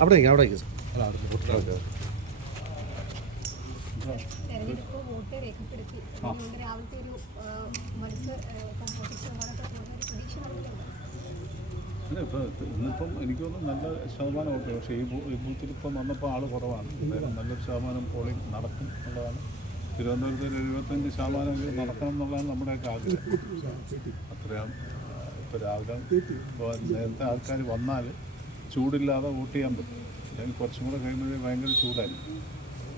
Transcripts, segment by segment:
അവിടെ അവിടെ തെരഞ്ഞെടുപ്പ് വോട്ട് രേഖപ്പെടുത്തി. രാവിലത്തെ ഒരു മനസ്സ് അല്ല ഇന്നിപ്പം എനിക്ക് തോന്നുന്നു നല്ല ശതമാനം ഓക്കെ പക്ഷേ ഈ ഈ ബൂത്തിൽ ഇപ്പം വന്നപ്പോൾ ആൾ കുറവാണ്. എന്തായാലും നല്ലൊരു ശതമാനം പോളിംഗ് നടക്കും എന്നുള്ളതാണ്. തിരുവനന്തപുരത്ത് ഒരു എഴുപത്തഞ്ച് ശതമാനം നടക്കണം എന്നുള്ളതാണ് നമ്മുടെയൊക്കെ ആഗ്രഹം. അത്രയും ഇപ്പോൾ രാവിലെ ഇപ്പോൾ നേരത്തെ ആൾക്കാർ വന്നാൽ ചൂടില്ലാതെ വോട്ട് ചെയ്യാൻ പറ്റും. അല്ലെങ്കിൽ കുറച്ചും കൂടെ കഴിയുമ്പോഴേ ഭയങ്കര ചൂടായിരിക്കും.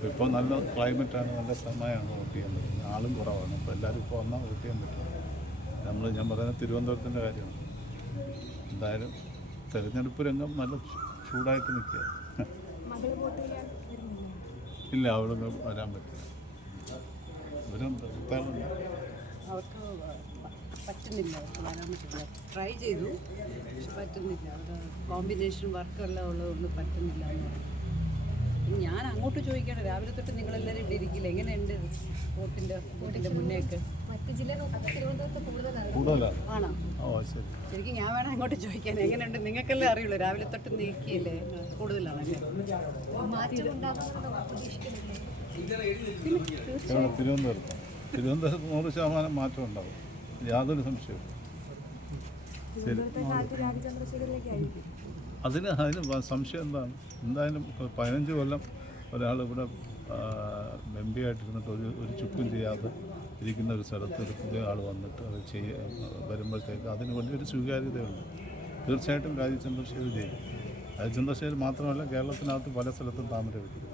ഇപ്പോൾ നല്ല ക്ലൈമറ്റാണ് നല്ല സമയമാണ് വോട്ട് ചെയ്യാൻ പറ്റുന്നത്. ആളും കുറവാണ്. അപ്പോൾ എല്ലാവരും ഇപ്പോൾ വന്നാൽ വോട്ട് ചെയ്യാൻ പറ്റും നമ്മൾ ഞാൻ പറയുന്നത് തിരുവനന്തപുരത്തിന്റെ കാര്യമാണ്. എന്തായാലും തെരഞ്ഞെടുപ്പ് രംഗം നല്ല ചൂടായിട്ട് നിൽക്കുക ഇല്ല അവിടെ നിന്ന് വരാൻ പറ്റില്ല. ഇവരുണ്ട് പറ്റുന്നില്ല. വരാൻ ട്രൈ ചെയ്തു പക്ഷെ പറ്റുന്നില്ല. കോമ്പിനേഷൻ വർക്കെല്ലാം ഉള്ളതുകൊണ്ട് പറ്റുന്നില്ല എന്ന് പറഞ്ഞു. ഞാൻ അങ്ങോട്ട് ചോദിക്കണം രാവിലെ തൊട്ട് നിങ്ങളെല്ലാവരും ഇവിടെ ഇരിക്കില്ല? എങ്ങനെയുണ്ട് വോട്ടിന്റെ വോട്ടിന്റെ മുന്നേക്ക്? മറ്റ് ജില്ല നോക്കുമ്പോൾ കൂടുതലാണ് ആണോ? ഓ ശരി. ശരിക്കും ഞാൻ വേണം അങ്ങോട്ട് ചോദിക്കാൻ. എങ്ങനെയുണ്ട്? നിങ്ങൾക്കെല്ലാം അറിയുള്ളൂ. രാവിലെ തൊട്ട് നീക്കിയല്ലേ? കൂടുതലാണ് തിരുവനന്തപുരത്ത് തിരുവനന്തപുരത്ത് നൂറ് ശതമാനം മാറ്റം ഉണ്ടാവും. യാതൊരു സംശയവും ശരി. അതിന് അതിന് സംശയം എന്താണ്? എന്തായാലും പതിനഞ്ച് കൊല്ലം ഒരാൾ ഇവിടെ എം പി ആയിട്ടിരുന്നിട്ട് ഒരു ഒരു ചുക്കും ചെയ്യാതെ ഇരിക്കുന്ന ഒരു സ്ഥലത്ത് ഒരു പുതിയ ആൾ വന്നിട്ട് അത് ചെയ്യ വരുമ്പോഴത്തേക്ക് അതിന് വലിയൊരു സ്വീകാര്യതയുണ്ട് തീർച്ചയായിട്ടും രാജീവ് ചന്ദ്രശേഖർ ചെയ്യും രാജീവ് ചന്ദ്രശേഖർ മാത്രമല്ല കേരളത്തിനകത്ത് പല സ്ഥലത്തും താമര വയ്ക്കും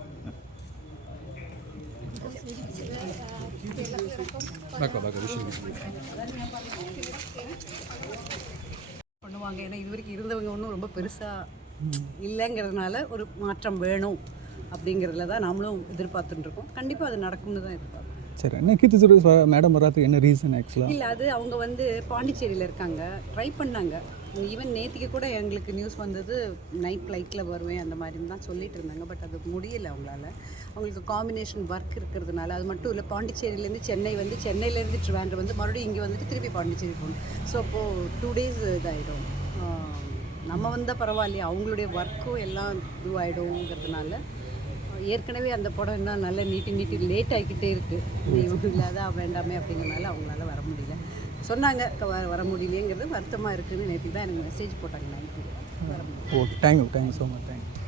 ഇപ്പോൾ സൂചിപ്പിച്ചത് ആ, കേരളത്തിലടക്കം பண்ணுவாங்க ஏன்னா இது வரைக்கும் இருந்தவங்க ஒன்றும் ரொம்ப பெருசாக இல்லைங்கிறதுனால ஒரு மாற்றம் வேணும் அப்படிங்கிறதுல தான் நாமளும் எதிர்பார்த்துட்டு இருக்கோம் கண்டிப்பாக அது நடக்கும்னு தான் எதிர்பார்க்குறோம். சரி என்ன கீர்த்தி சுரேஷ் மேடம் வராதுக்கு என்ன ரீசன் ஆக்சுவலாக இல்லை அது அவங்க வந்து பாண்டிச்சேரியில் இருக்காங்க. ட்ரை பண்ணாங்க. ஈவன் நேத்திக்கு கூட எங்களுக்கு நியூஸ் வந்தது நைட் ஃப்ளைட்டில் வருவேன் அந்த மாதிரி தான் சொல்லிட்டு இருந்தாங்க. பட் அது முடியல அவங்களால. அவங்களுக்கு காம்பினேஷன் ஒர்க் இருக்கிறதுனால அது மட்டும் இல்லை பாண்டிச்சேரியிலேருந்து சென்னை வந்து சென்னையிலேருந்து ட்ரிவாண்டர் வந்து மறுபடியும் இங்கே வந்துட்டு திருப்பி பாண்டிச்சேரி போகணும். ஸோ அப்போது டூ டேஸ் இதாகிடும் நம்ம வந்தால் பரவாயில்லையா அவங்களுடைய ஒர்க்கும் எல்லாம் இதுவாகிடுங்கிறதுனால ஏற்கனவே அந்த படம் இன்னும் நல்லா நீட்டி நீட்டி லேட் ஆகிக்கிட்டே இருக்குது இவங்க இல்லாத வேண்டாமே அப்படிங்கிறனால அவங்களால வர முடியல. சொன்னாங்க வர வர முடியலையேங்கிறது வருத்தமாக இருக்குன்னு நேற்று தான் எனக்கு மெசேஜ் போட்டாங்க நைட்டு வர முடியல. Okay thank you thank you so much thank you